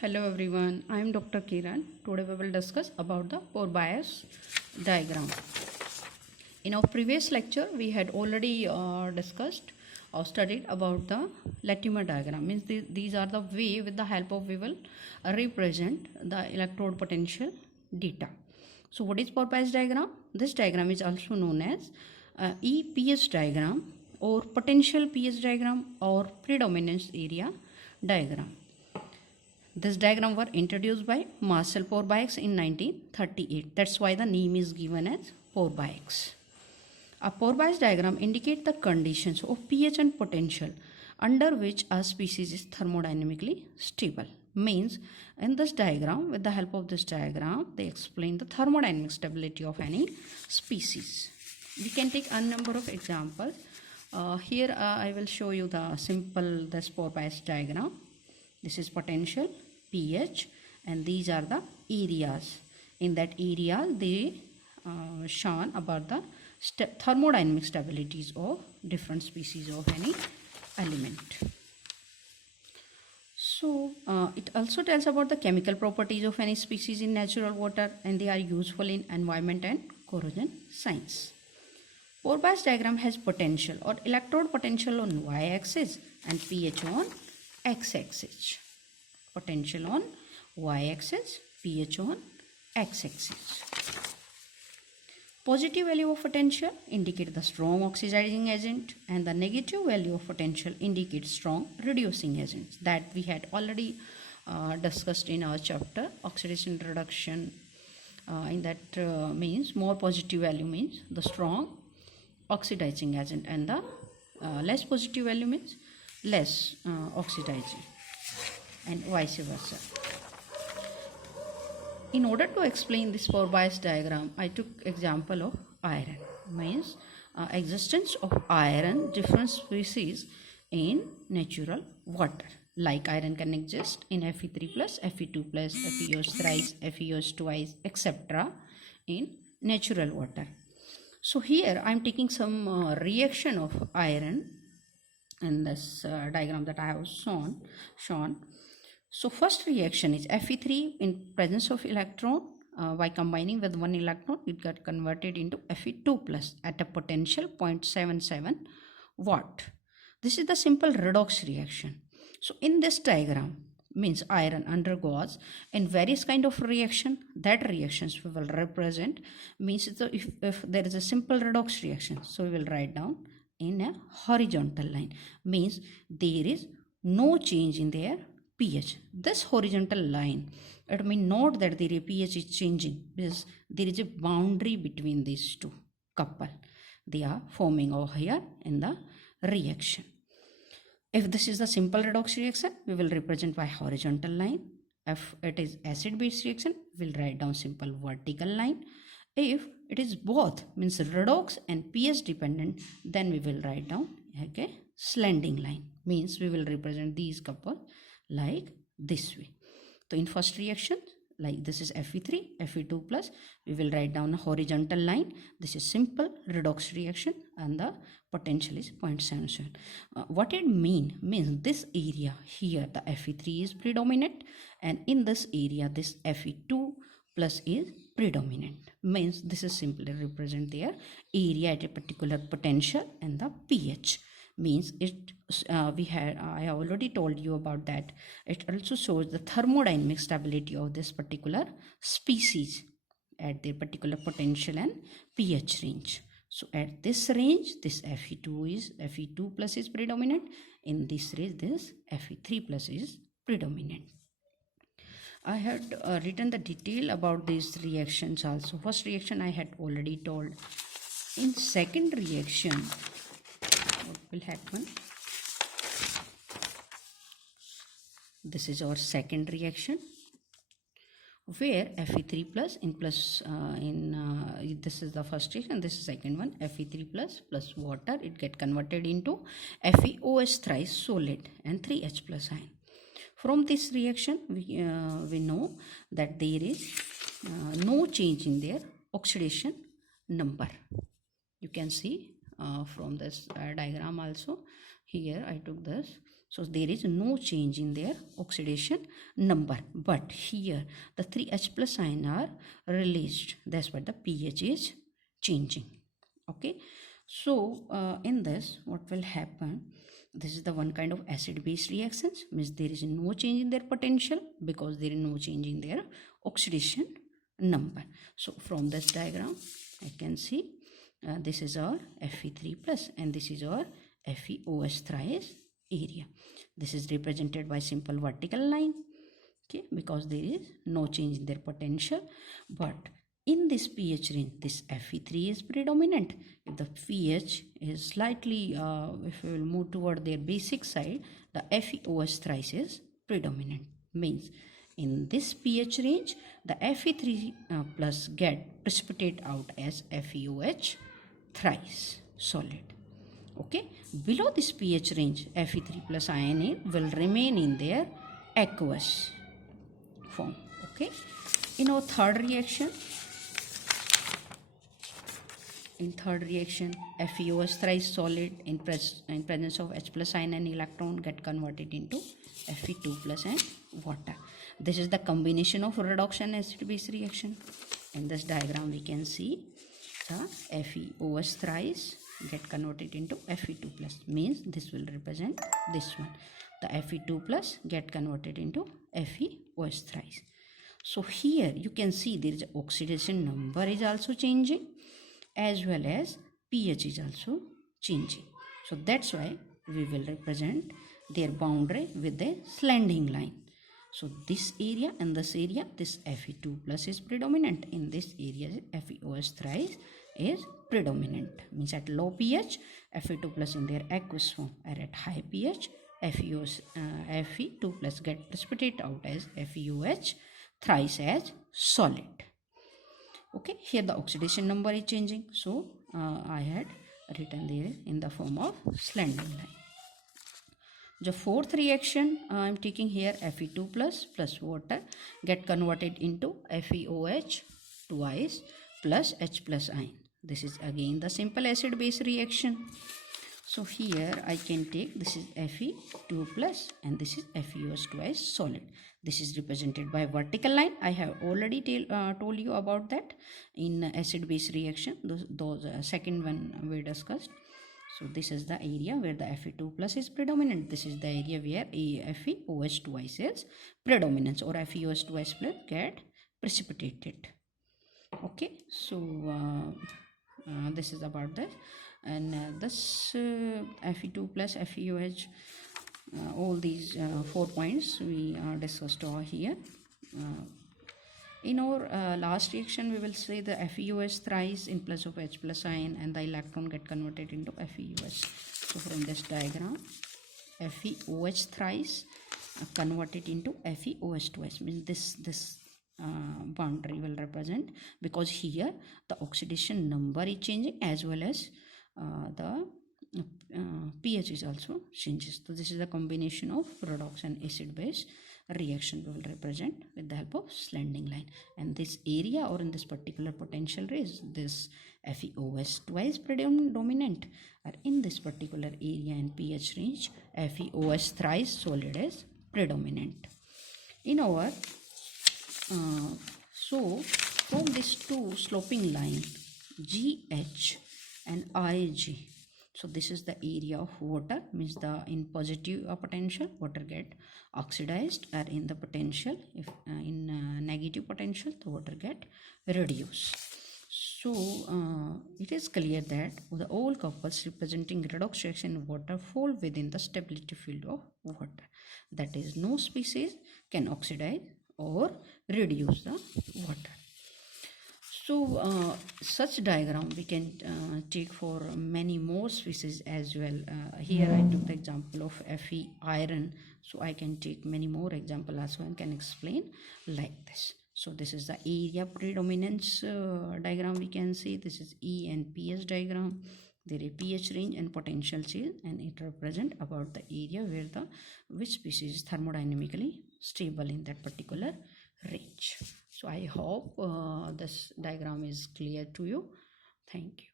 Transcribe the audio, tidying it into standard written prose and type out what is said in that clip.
Hello everyone, I am Dr. Kiran. Today we will discuss about the pore bias diagram. In our previous lecture, we had already discussed or studied about the Latimer diagram. Means these are the way with the help of we will represent the electrode potential data. So what is pore bias diagram? This diagram is also known as EPS diagram or potential PS diagram or predominance area diagram. This diagram were introduced by Marcel Pore-Biax in 1938. That's why the name is given as Pore-Biax. A Pore-Biax diagram indicates the conditions of pH and potential under which a species is thermodynamically stable. Means in this diagram, with the help of this diagram, they explain the thermodynamic stability of any species. We can take a number of examples. Here I will show you the simple this Pore-Biax diagram. This is potential, pH, and these are the areas. In that area, they shown about the thermodynamic stabilities of different species of any element. So, it also tells about the chemical properties of any species in natural water, and they are useful in environment and corrosion science. Pore-Biax diagram has potential or electrode potential on y-axis and pH on x-axis. Potential on y-axis, pH on x-axis. Positive value of potential indicate the strong oxidizing agent, and the negative value of potential indicates strong reducing agents that we had already discussed in our chapter oxidation reduction. In that means more positive value means the strong oxidizing agent, and the less positive value means less oxidizing, and vice versa. In order to explain this Pore-Biax diagram, I took example of iron. Means existence of iron different species in natural water. Like iron can exist in Fe3+, Fe2+, FeOH thrice, FeOH twice, etc. in natural water. So here I am taking some reaction of iron in this diagram that I have shown. So first reaction is Fe3 in presence of electron. By combining with one electron, it got converted into Fe2+ at a potential 0.77 watt. This is the simple redox reaction. So in this diagram, means iron undergoes in various kind of reaction. That reactions we will represent. Means if there is a simple redox reaction, so we will write down in a horizontal line. Means there is no change in their pH. This horizontal line, it means not that their pH is changing, because there is a boundary between these two couple. They are forming over here in the reaction. If this is the simple redox reaction, we will represent by horizontal line. If it is acid-base reaction, we will write down simple vertical line. If it is both, means redox and pH dependent, then we will write down okay slanting line. Means we will represent these couple like this way. So in first reaction, like this is Fe3, Fe2+, we will write down a horizontal line. This is simple redox reaction and the potential is 0.77. What it means this area here the Fe3 is predominant, and in this area this Fe2+ is predominant. Means this is simply represent their area at a particular potential and the pH. Means it I have already told you about that. It also shows the thermodynamic stability of this particular species at their particular potential and pH range. So at this range, this Fe2+ is predominant. In this range, this Fe3+ is predominant. I had written the detail about these reactions also. First reaction I had already told. In second reaction, what will happen? This is our second reaction, where Fe3+ in plus this is the first reaction, this is second one. Fe3+ plus water, it get converted into FeOH thrice solid and 3H+ ion. From this reaction, we know that there is no change in their oxidation number. You can see from this diagram also. Here I took this. So there is no change in their oxidation number. But here the 3H plus ion are released. That's why the pH is changing. Okay. So in this, what will happen? This is the one kind of acid-base reactions, means there is no change in their potential because there is no change in their oxidation number. So from this diagram, I can see this is our Fe3 plus and this is our FeOH thrice area. This is represented by simple vertical line, okay, because there is no change in their potential. But in this pH range, this Fe3 is predominant. If the pH is slightly, if we will move toward their basic side, the FeOH thrice is predominant. Means in this pH range, the Fe3 plus get precipitate out as FeOH thrice solid. Okay, below this pH range, Fe3 plus ion will remain in their aqueous form. Okay, in our third reaction, FeOH thrice solid in presence of H plus ion and electron get converted into Fe2 plus and water. This is the combination of redox and acid base reaction. In this diagram we can see the FeOH thrice get converted into Fe2 plus, means this will represent this one. The Fe2 plus get converted into FeOH thrice. So here you can see there is oxidation number is also changing as well as pH is also changing. So that's why we will represent their boundary with a slanting line. So this area and this area, this Fe2 plus is predominant. In this area, FeOH thrice is predominant. Means at low pH, Fe2 plus in their aqueous form, or at high pH, Fe2 plus get precipitate out as FeOH thrice as solid. Okay, here the oxidation number is changing. So I had written there in the form of slanting line. The fourth reaction I am taking here, Fe2 plus water get converted into FeOH twice plus H plus ion. This is again the simple acid base reaction. So here I can take, this is Fe2 plus and this is FeOH twice solid. This is represented by vertical line. I have already told you about that in acid base reaction. Those second one we discussed. So this is the area where the Fe2 plus is predominant. This is the area where FeOH twice is predominance, or FeOH twice plus get precipitated. Okay, so this is about that. And this Fe2 plus FeOH, all these 4 points we discussed over here. In our last reaction, we will say the FeOH thrice in place of H plus ion and the electron get converted into FeOH. So from this diagram, FeOH thrice converted into FeOH twice, means this boundary will represent, because here the oxidation number is changing as well as the pH is also changes. So this is a combination of redox and acid base reaction we will represent with the help of slanting line. And this area, or in this particular potential range, this FeOH twice predominant, or in this particular area and pH range, FeOH thrice solid is predominant. In our so from these two sloping line GH and IG, so this is the area of water, means the in positive potential water get oxidized, or in the potential, if in negative potential the water get reduced. So it is clear that the all couples representing redox reaction in water fall within the stability field of water. That is, no species can oxidize or reduce the water. So such diagram we can take for many more species as well. Here I took the example of Fe iron, so I can take many more examples as well and can explain like this. So this is the area predominance diagram we can see. This is E and pH diagram. There is pH range and potential change, and it represents about the area where the which species is thermodynamically stable in that particular range. So I hope this diagram is clear to you. Thank you.